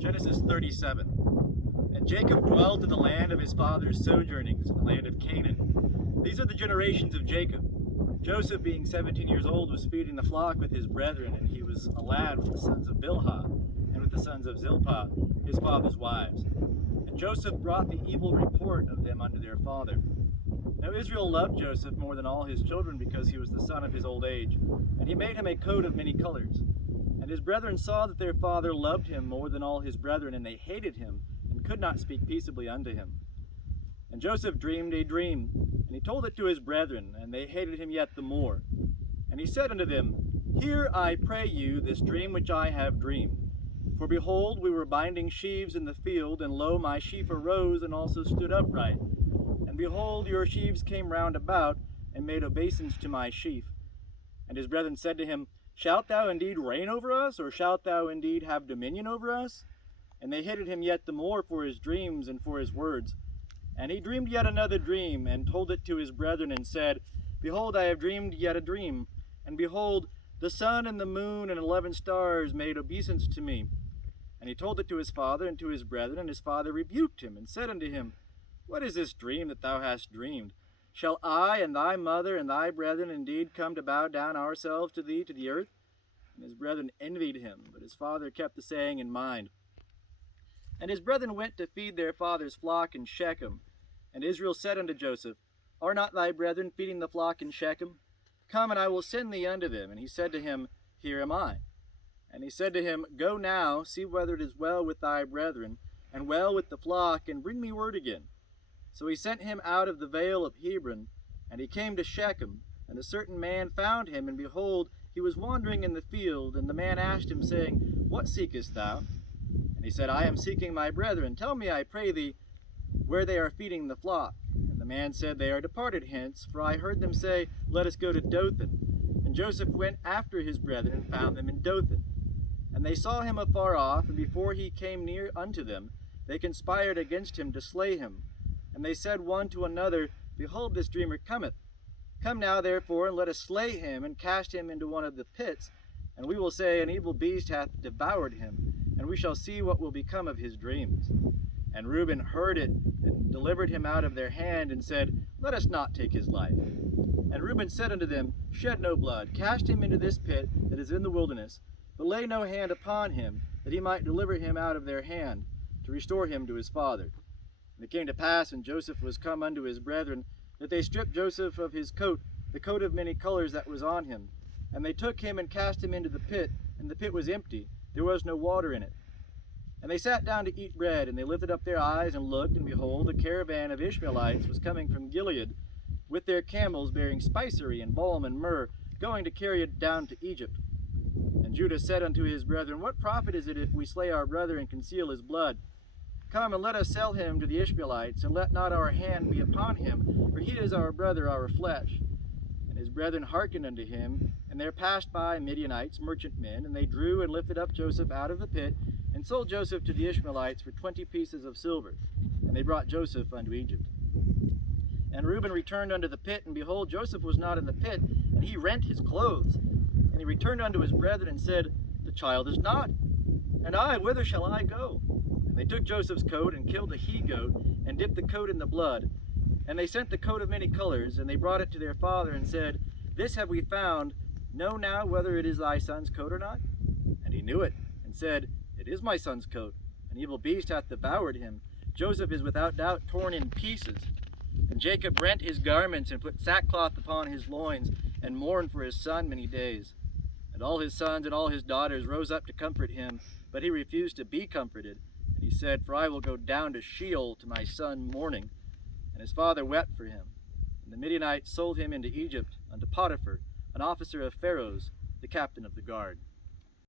Genesis 37. And Jacob dwelt in the land of his father's sojournings, in the land of Canaan. These are the generations of Jacob. Joseph, being 17 years old, was feeding the flock with his brethren, and he was a lad with the sons of Bilhah, and with the sons of Zilpah, his father's wives. And Joseph brought the evil report of them unto their father. Now Israel loved Joseph more than all his children, because he was the son of his old age, and he made him a coat of many colors. And his brethren saw that their father loved him more than all his brethren, and they hated him, and could not speak peaceably unto him. And Joseph dreamed a dream, and he told it to his brethren, and they hated him yet the more. And he said unto them, Hear, I pray you, this dream which I have dreamed. For behold, we were binding sheaves in the field, and lo, my sheaf arose, and also stood upright. And behold, your sheaves came round about, and made obeisance to my sheaf. And his brethren said to him, Shalt thou indeed reign over us, or shalt thou indeed have dominion over us? And they hated him yet the more for his dreams and for his words. And he dreamed yet another dream, and told it to his brethren, and said, Behold, I have dreamed yet a dream. And behold, the sun and the moon and 11 stars made obeisance to me. And he told it to his father and to his brethren, and his father rebuked him, and said unto him, What is this dream that thou hast dreamed? Shall I and thy mother and thy brethren indeed come to bow down ourselves to thee to the earth? And his brethren envied him, but his father kept the saying in mind. And his brethren went to feed their father's flock in Shechem. And Israel said unto Joseph, Are not thy brethren feeding the flock in Shechem? Come, and I will send thee unto them. And he said to him, Here am I. And he said to him, Go now, see whether it is well with thy brethren, and well with the flock, and bring me word again. So he sent him out of the vale of Hebron, and he came to Shechem. And a certain man found him, and behold, he was wandering in the field. And the man asked him, saying, What seekest thou? And he said, I am seeking my brethren. Tell me, I pray thee, where they are feeding the flock. And the man said, They are departed hence, for I heard them say, Let us go to Dothan. And Joseph went after his brethren, and found them in Dothan. And they saw him afar off, and before he came near unto them, they conspired against him to slay him. And they said one to another, Behold, this dreamer cometh. Come now, therefore, and let us slay him, and cast him into one of the pits. And we will say, An evil beast hath devoured him, and we shall see what will become of his dreams. And Reuben heard it, and delivered him out of their hand, and said, Let us not take his life. And Reuben said unto them, Shed no blood, cast him into this pit that is in the wilderness, but lay no hand upon him, that he might deliver him out of their hand, to restore him to his father. And it came to pass, when Joseph was come unto his brethren, that they stripped Joseph of his coat, the coat of many colors that was on him. And they took him and cast him into the pit, and the pit was empty, there was no water in it. And they sat down to eat bread, and they lifted up their eyes and looked, and behold, a caravan of Ishmaelites was coming from Gilead, with their camels bearing spicery and balm and myrrh, going to carry it down to Egypt. And Judah said unto his brethren, What profit is it if we slay our brother and conceal his blood? Come, and let us sell him to the Ishmaelites, and let not our hand be upon him, for he is our brother, our flesh. And his brethren hearkened unto him, and there passed by Midianites, merchantmen, and they drew and lifted up Joseph out of the pit, and sold Joseph to the Ishmaelites for 20 pieces of silver. And they brought Joseph unto Egypt. And Reuben returned unto the pit, and behold, Joseph was not in the pit, and he rent his clothes. And he returned unto his brethren, and said, The child is not. And I, whither shall I go? And they took Joseph's coat, and killed a he-goat, and dipped the coat in the blood. And they sent the coat of many colors, and they brought it to their father, and said, This have we found. Know now whether it is thy son's coat or not? And he knew it, and said, It is my son's coat. An evil beast hath devoured him. Joseph is without doubt torn in pieces. And Jacob rent his garments, and put sackcloth upon his loins, and mourned for his son many days. And all his sons and all his daughters rose up to comfort him, but he refused to be comforted. And he said, For I will go down to Sheol to my son mourning. And his father wept for him. And the Midianites sold him into Egypt unto Potiphar, an officer of Pharaoh's, the captain of the guard.